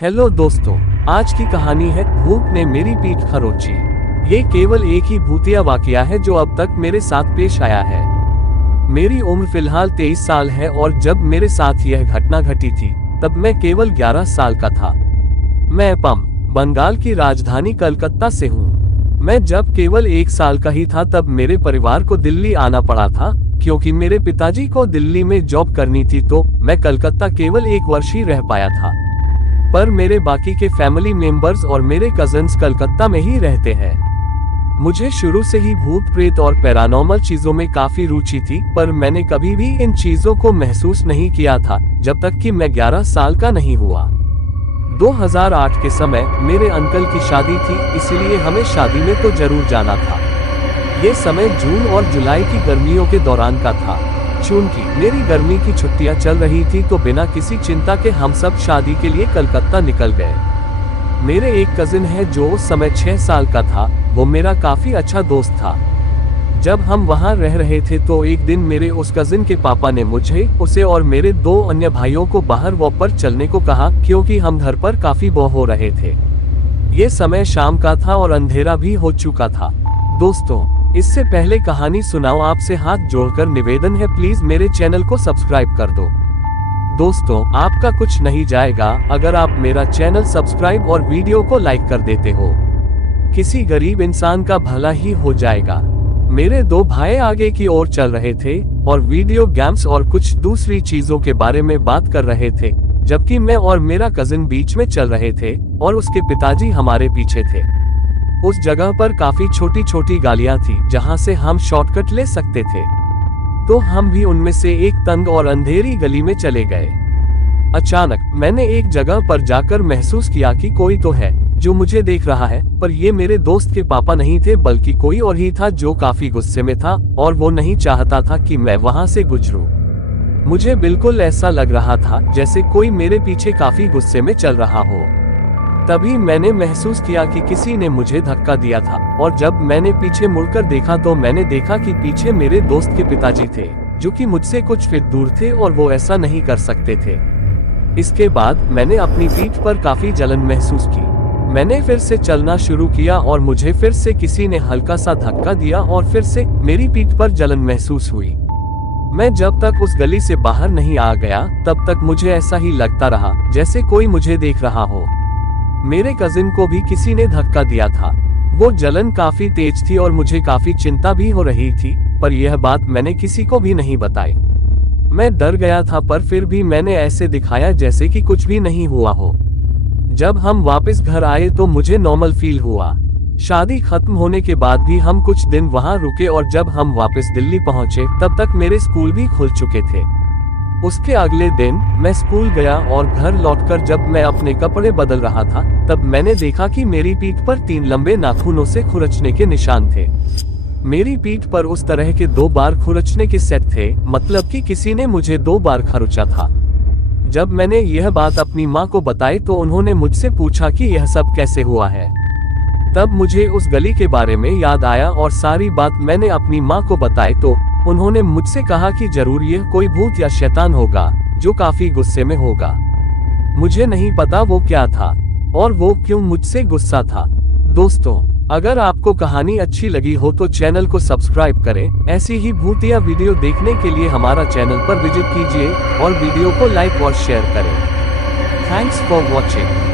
Hello दोस्तों, आज की कहानी है भूत ने मेरी पीठ खरोंची। ये केवल एक ही भूतिया वाकया है जो अब तक मेरे साथ पेश आया है। मेरी उम्र फिलहाल 23 साल है और जब मेरे साथ यह घटना घटी थी तब मैं केवल 11 साल का था। मैं बंगाल की राजधानी कलकत्ता से हूँ। मैं जब केवल 1 साल का ही था तब मेरे परिवार को दिल्ली आना पड़ा था, क्योंकि मेरे पिताजी को दिल्ली में जॉब करनी थी, तो मैं कलकत्ता केवल 1 वर्ष ही रह पाया था। पर मेरे बाकी के फैमिली मेंबर्स और मेरे कजन्स कलकत्ता में ही रहते हैं। मुझे शुरू से ही भूत प्रेत और पैरानॉर्मल चीजों में काफी रुचि थी, पर मैंने कभी भी इन चीजों को महसूस नहीं किया था जब तक कि मैं 11 साल का नहीं हुआ। 2008 के समय मेरे अंकल की शादी थी, इसीलिए हमें शादी में तो जरूर जाना था। ये समय जून और जुलाई की गर्मियों के दौरान का था। चूंकि मेरी गर्मी की छुट्टियां चल रही थी तो बिना किसी चिंता के हम सब शादी के लिए कलकत्ता निकल गए। मेरे एक कजिन है जो उस समय 6 साल का था। वो मेरा काफी अच्छा दोस्त था। जब हम वहां रह रहे थे तो एक दिन मेरे उस कजिन के पापा ने मुझे, उसे और मेरे 2 अन्य भाइयों को बाहर वॉक पर चलने को कहा, क्योंकि हम घर पर काफी बोर हो रहे थे। ये समय शाम का था और अंधेरा भी हो चुका था। दोस्तों, इससे पहले कहानी सुनाओ, आपसे हाथ जोड़कर निवेदन है, प्लीज मेरे चैनल को सब्सक्राइब कर दो। दोस्तों, आपका कुछ नहीं जाएगा अगर आप मेरा चैनल सब्सक्राइब और वीडियो को लाइक कर देते हो। किसी गरीब इंसान का भला ही हो जाएगा। मेरे 2 भाई आगे की ओर चल रहे थे और वीडियो गेम्स और कुछ दूसरी चीजों के बारे में बात कर रहे थे, जबकि मैं और मेरा कजिन बीच में चल रहे थे और उसके पिताजी हमारे पीछे थे। उस जगह पर काफी छोटी छोटी गलियां थी जहां से हम शॉर्टकट ले सकते थे, तो हम भी उनमें से एक तंग और अंधेरी गली में चले गए। अचानक मैंने एक जगह पर जाकर महसूस किया कि कोई तो है जो मुझे देख रहा है, पर ये मेरे दोस्त के पापा नहीं थे बल्कि कोई और ही था जो काफी गुस्से में था और वो नहीं चाहता था कि मैं वहां से गुजरूं। मुझे बिल्कुल ऐसा लग रहा था जैसे कोई मेरे पीछे काफी गुस्से में चल रहा हो। तभी मैंने महसूस किया कि किसी ने मुझे धक्का दिया था, और जब मैंने पीछे मुड़कर देखा तो मैंने देखा कि पीछे मेरे दोस्त के पिताजी थे, जो कि मुझसे कुछ फीट दूर थे और वो ऐसा नहीं कर सकते थे। इसके बाद मैंने अपनी पीठ पर काफी जलन महसूस की। मैंने फिर से चलना शुरू किया और मुझे फिर से किसी ने हल्का सा धक्का दिया और फिर से मेरी पीठ पर जलन महसूस हुई। मैं जब तक उस गली से बाहर नहीं आ गया तब तक मुझे ऐसा ही लगता रहा जैसे कोई मुझे देख रहा हो। मेरे कजिन को भी किसी ने धक्का दिया था। वो जलन काफी तेज थी और मुझे काफी चिंता भी हो रही थी, पर यह बात मैंने किसी को भी नहीं बताई। मैं डर गया था, पर फिर भी मैंने ऐसे दिखाया जैसे कि कुछ भी नहीं हुआ हो। जब हम वापस घर आए तो मुझे नॉर्मल फील हुआ। शादी खत्म होने के बाद भी हम कुछ दिन वहां रुके और जब हम वापस दिल्ली पहुंचे तब तक मेरे स्कूल भी खुल चुके थे। उसके अगले दिन मैं स्कूल गया और घर लौटकर जब मैं अपने कपड़े बदल रहा था तब मैंने देखा कि मेरी पीठ पर 3 लंबे नाखूनों से खुरचने के निशान थे। मेरी पीठ पर उस तरह के 2 बार खुरचने के सेट थे, मतलब कि किसी ने मुझे 2 बार खरोचा था। जब मैंने यह बात अपनी माँ को बताई तो उन्होंने मुझसे पूछा कि यह सब कैसे हुआ है। तब मुझे उस गली के बारे में याद आया और सारी बात मैंने अपनी माँ को बताई तो उन्होंने मुझसे कहा कि जरूर यह कोई भूत या शैतान होगा जो काफी गुस्से में होगा। मुझे नहीं पता वो क्या था और वो क्यों मुझसे गुस्सा था। दोस्तों, अगर आपको कहानी अच्छी लगी हो तो चैनल को सब्सक्राइब करें। ऐसी ही भूतिया वीडियो देखने के लिए हमारा चैनल पर विजिट कीजिए और वीडियो को लाइक और शेयर करें। Thanks for watching.